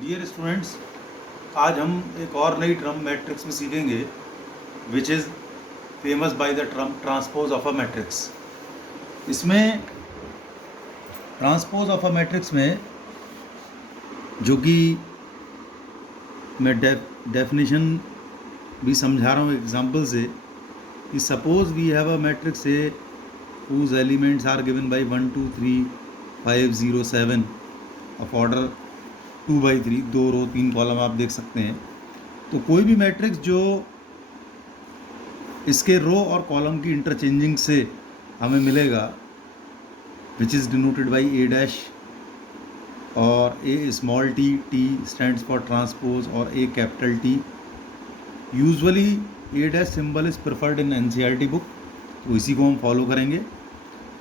Dear students, आज हम एक और नई टर्म मैट्रिक्स में सीखेंगे which is famous by the term transpose of a matrix. इसमें ट्रांसपोज ऑफ अ मैट्रिक्स में जो कि मैं डेफिनेशन भी समझा रहा हूँ एग्जांपल से कि suppose we have a matrix A whose elements are given by 1 2 3 5 0 7 of order 2/3, 2 row 3 column आप देख सकते हैं। तो कोई भी मैट्रिक्स जो इसके रो और कॉलम की इंटरचेंजिंग से हमें मिलेगा which is denoted by a dash और a small T, T stands for transpose, और a capital T. Usually a dash symbol is preferred in NCERT book, तो इसी को हम फॉलो करेंगे।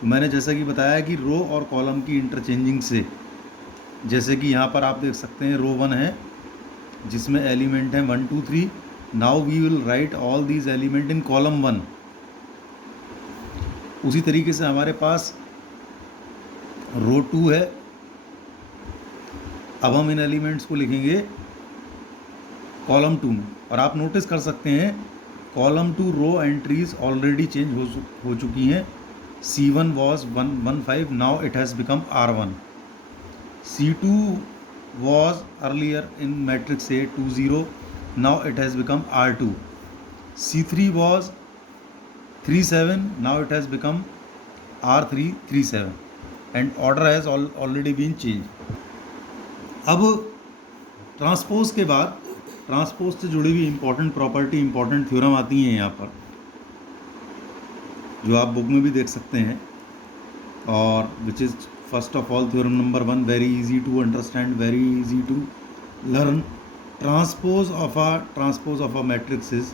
तो मैंने जैसा कि बताया कि रो और कॉलम की इंटरचेंजिंग से, जैसे कि यहाँ पर आप देख सकते हैं रो 1 है जिसमें एलिमेंट है 1 2 3। Now we will write all these element in column 1। उसी तरीके से हमारे पास रो 2 है, अब हम इन एलिमेंट्स को लिखेंगे कॉलम 2 में। और आप नोटिस कर सकते हैं कॉलम 2 रो एंट्रीज ऑलरेडी चेंज हो चुकी हैं। C1 was 115, now it has become R1. C2 was earlier in matrix A 20, now it has become R2. C3 was 37, now it has become R3 37, and order has already been changed. अब transpose के बाद transpose से जुड़ी हुई important property, important theorem आती हैं यहाँ पर, जो आप बुक में भी देख सकते हैं। और which is first of all theorem number 1, very easy to understand, very easy to learn. Transpose of a matrix is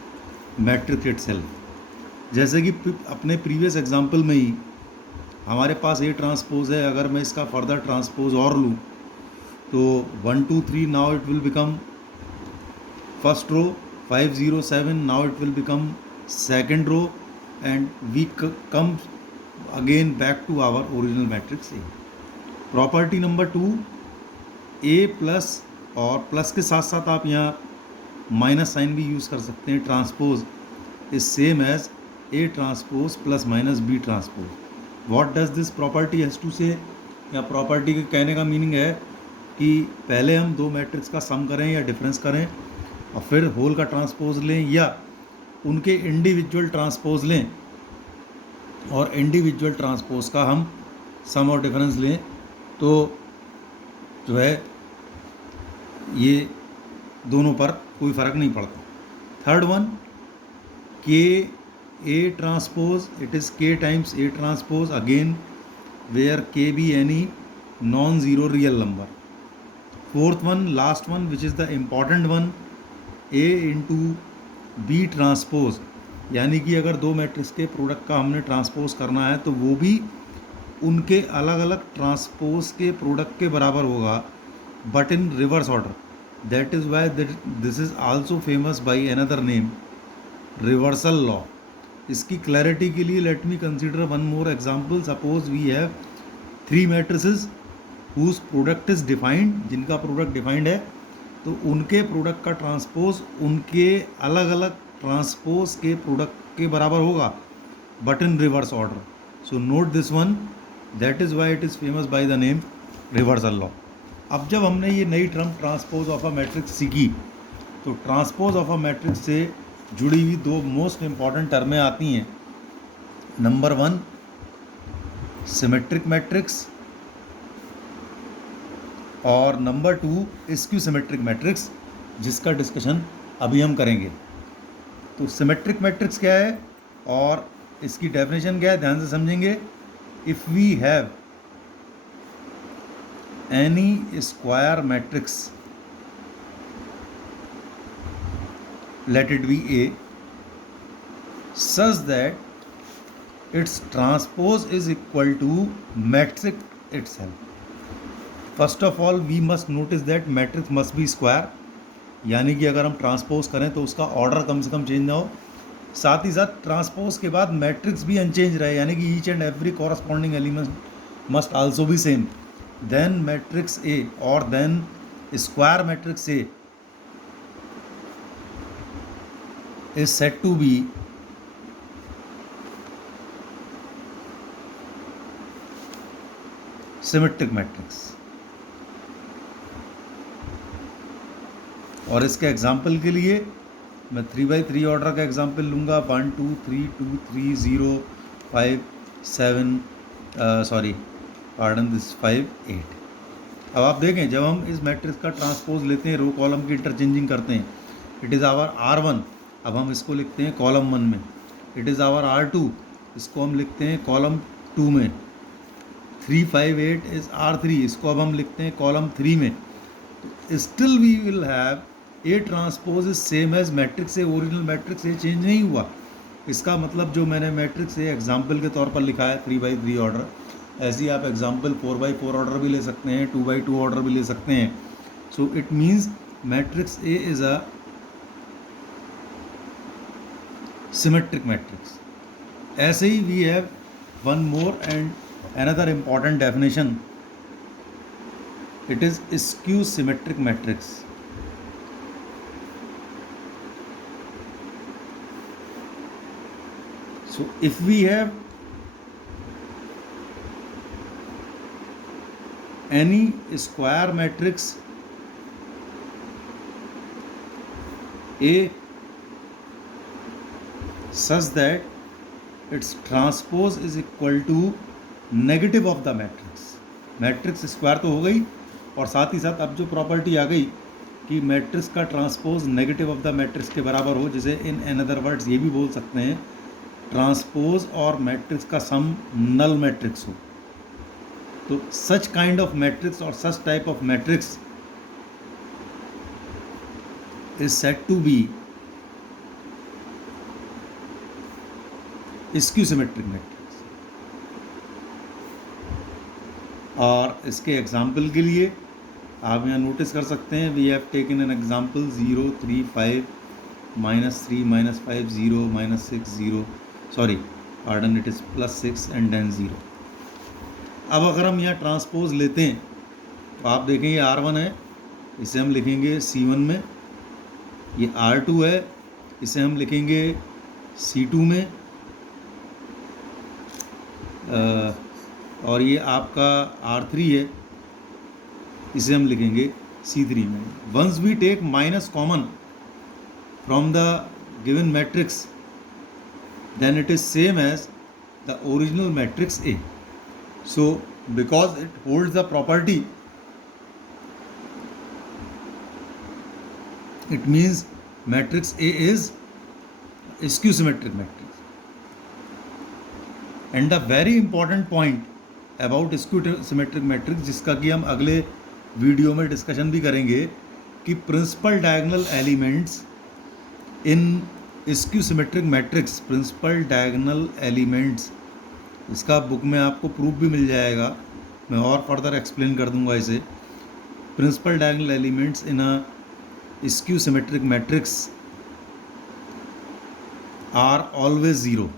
matrix itself. जैसे कि अपने प्रीवियस एग्जांपल में ही हमारे पास ए ट्रांसपोज है, अगर मैं इसका फर्दर ट्रांसपोज और लूँ तो 1 2 3 now it will become first row, 5 0 7 now it will become second row, and we come again back to our original matrix A. Property number 2, A plus, और प्लस के साथ साथ आप यहाँ माइनस साइन भी यूज़ कर सकते हैं। Transpose is same as A transpose plus minus B transpose. What does this property has to say? या प्रॉपर्टी के कहने का मीनिंग है कि पहले हम दो मैट्रिक्स का सम करें या डिफरेंस करें और फिर होल का ट्रांसपोज लें, या उनके इंडिविजुअल ट्रांसपोज लें और इंडिविजुअल ट्रांसपोज का हम सम और डिफरेंस लें, तो जो है ये दोनों पर कोई फ़र्क नहीं पड़ता। Third one, k A transpose, it is k times A transpose again where k be any non zero real number. Fourth one, last one, which is the important one, A into B transpose, यानी कि अगर दो matrix के product का हमने transpose करना है तो वो भी उनके अलग अलग ट्रांसपोज के प्रोडक्ट के बराबर होगा, but in reverse order. That is why this is also famous by another name, reversal law. इसकी क्लैरिटी के लिए let me consider one more example. Suppose we have 3 matrices whose product is defined, जिनका product defined है, तो उनके product का transpose उनके अलग अलग ट्रांसपोज के प्रोडक्ट के बराबर होगा, but in reverse order. So note this one, that is why it is famous by the name reversal law. अब जब हमने ये नई term transpose of a matrix सीखी, तो ट्रांसपोज ऑफ अ मैट्रिक्स से जुड़ी हुई दो मोस्ट इम्पॉर्टेंट टर्में आती हैं। नंबर 1, सिमेट्रिक मैट्रिक्स, और नंबर 2, स्क्यू सिमेट्रिक मैट्रिक्स, जिसका डिस्कशन अभी हम करेंगे। तो सिमेट्रिक मैट्रिक्स क्या है और इसकी डेफिनेशन क्या है, ध्यान से समझेंगे। If we have any square matrix, let it be A, such that its transpose is equal to matrix itself. First of all we must notice that matrix must be square, यानी कि अगर हम transpose करें तो उसका order कम से कम change ना हो। साथ ही साथ ट्रांसपोज के बाद मैट्रिक्स भी अनचेंज रहे, यानी कि each and every corresponding element must also be same. Then matrix A और then square matrix A is said to be symmetric matrix. और इसके एग्जाम्पल के लिए मैं 3x3 ऑर्डर का एग्जाम्पल लूँगा, 1 2 3 2 3 0 5 7 5 8। अब आप देखें, जब हम इस मैट्रिक्स का ट्रांसपोज लेते हैं, रो कॉलम की इंटरचेंजिंग करते हैं, इट इज़ आवर R1, अब हम इसको लिखते हैं कॉलम 1 में। इट इज़ आवर R2, इसको हम लिखते हैं कॉलम 2 में। 3 5 8 इज़ R3, इसको अब हम लिखते हैं कॉलम 3 में। Still we will have A transpose is same as matrix A, original matrix A change नहीं हुआ। इसका मतलब जो मैंने मैट्रिक्स ए एग्जाम्पल के तौर पर लिखा है 3x3 ऑर्डर, ऐसे ही आप एग्जाम्पल 4x4 ऑर्डर भी ले सकते हैं, 2x2 ऑर्डर भी ले सकते हैं। So it means matrix A is a symmetric matrix. ऐसे ही we have one more and another important definition, it is skew symmetric matrix। so if we have any square matrix A such that its transpose is equal to negative of the matrix, matrix square तो हो गई, और साथ ही साथ अब जो property आ गई कि मैट्रिक्स का transpose negative of the matrix के बराबर हो, जिसे इन अनदर वर्ड्स ये भी बोल सकते हैं ट्रांसपोज और मैट्रिक्स का सम नल मैट्रिक्स हो। तो सच काइंड ऑफ मैट्रिक्स और such type of matrix is said to be skew symmetric matrix. और इसके एग्जाम्पल के लिए आप यहाँ नोटिस कर सकते हैं, we have taken an example 0 3 5 -3 -5 0 -6 0 sorry pardon it is +6 and then 0। अब अगर हम यहाँ ट्रांसपोज लेते हैं तो आप देखें ये R1 है, इसे हम लिखेंगे C1 में, ये R2 है, इसे हम लिखेंगे C2 में, और ये आपका R3 है, इसे हम लिखेंगे C3 में। Once we take minus common from the given matrix then it is same as the original matrix A। So because it holds the property, it means matrix A is skew symmetric matrix. And the very important point about skew symmetric matrix, जिसका कि हम अगले video में discussion भी करेंगे, कि principal diagonal elements in skew symmetric matrix, principal diagonal elements, इसका book में आपको प्रूफ भी मिल जाएगा, मैं और फर्दर एक्सप्लेन कर दूंगा इसे। Principal diagonal elements in a skew symmetric matrix are always zero.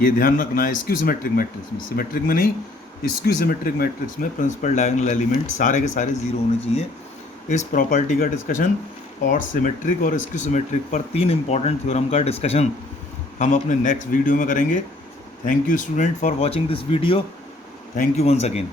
ये ध्यान रखना है, स्क्यू सिमेट्रिक मैट्रिक्स में, सिमेट्रिक में नहीं, स्क्यू सिमेट्रिक मैट्रिक्स में प्रिंसिपल डायगोनल एलिमेंट सारे के सारे जीरो होने चाहिए। इस प्रॉपर्टी का डिस्कशन और सिमेट्रिक और स्क्यू सिमेट्रिक पर 3 इंपॉर्टेंट थ्योरम का डिस्कशन हम अपने नेक्स्ट वीडियो में करेंगे। Thank you student for watching this video. Thank you once again.